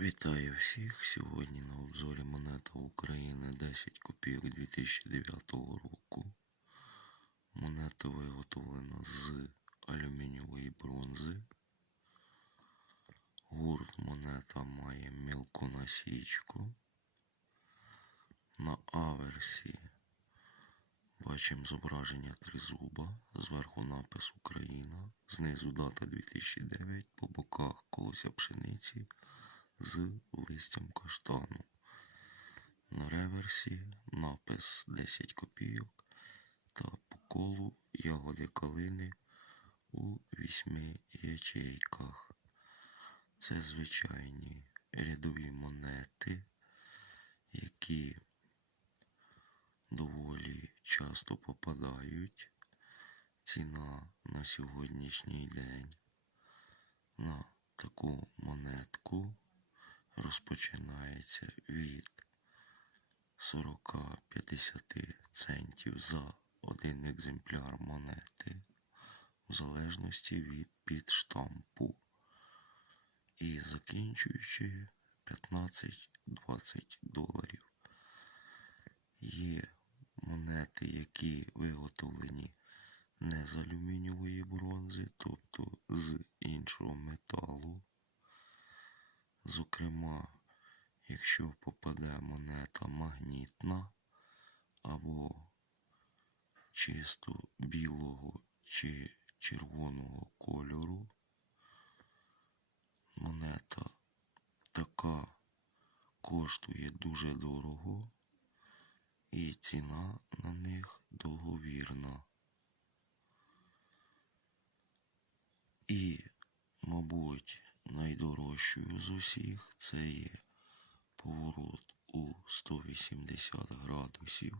Вітаю всіх! Сьогодні на обзорі монета України 10 копійок 2009 року. Монета виготовлена з алюмінієвої бронзи. Гурт монета має мілку насічку. На аверсі бачимо зображення тризуба, зверху напис Україна, знизу дата 2009, по боках колося пшениці з листям каштану. На реверсі напис 10 копійок та по колу ягоди калини у вісьми ячейках. Це звичайні рядові монети, які доволі часто попадають. Ціна на сьогоднішній день на таку розпочинається від 40-50 центів за один екземпляр монети, в залежності від підштампу. І закінчуючи 15-20 доларів. Є монети, які виготовлені не з алюмінієвої бронзи, тобто з іншого металу. Зокрема, якщо попаде монета магнітна або чисто білого чи червоного кольору, монета така коштує дуже дорого і ціна на них договірна. І, мабуть, найдорожчою з усіх це є поворот у 180 градусів.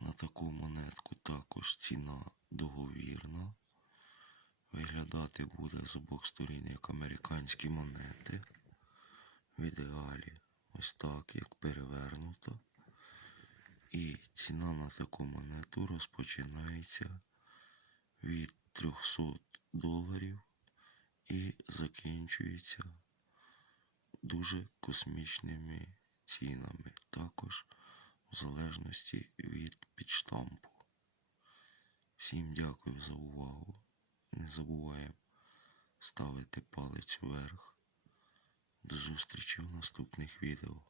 На таку монетку також ціна договірна. Виглядати буде з обох сторін як американські монети. В ідеалі ось так, як перевернуто. І ціна на таку монету розпочинається від 300 доларів і закінчується дуже космічними цінами, також в залежності від підштампу. Всім дякую за увагу. Не забуваємо ставити палець вверх. До зустрічі в наступних відео.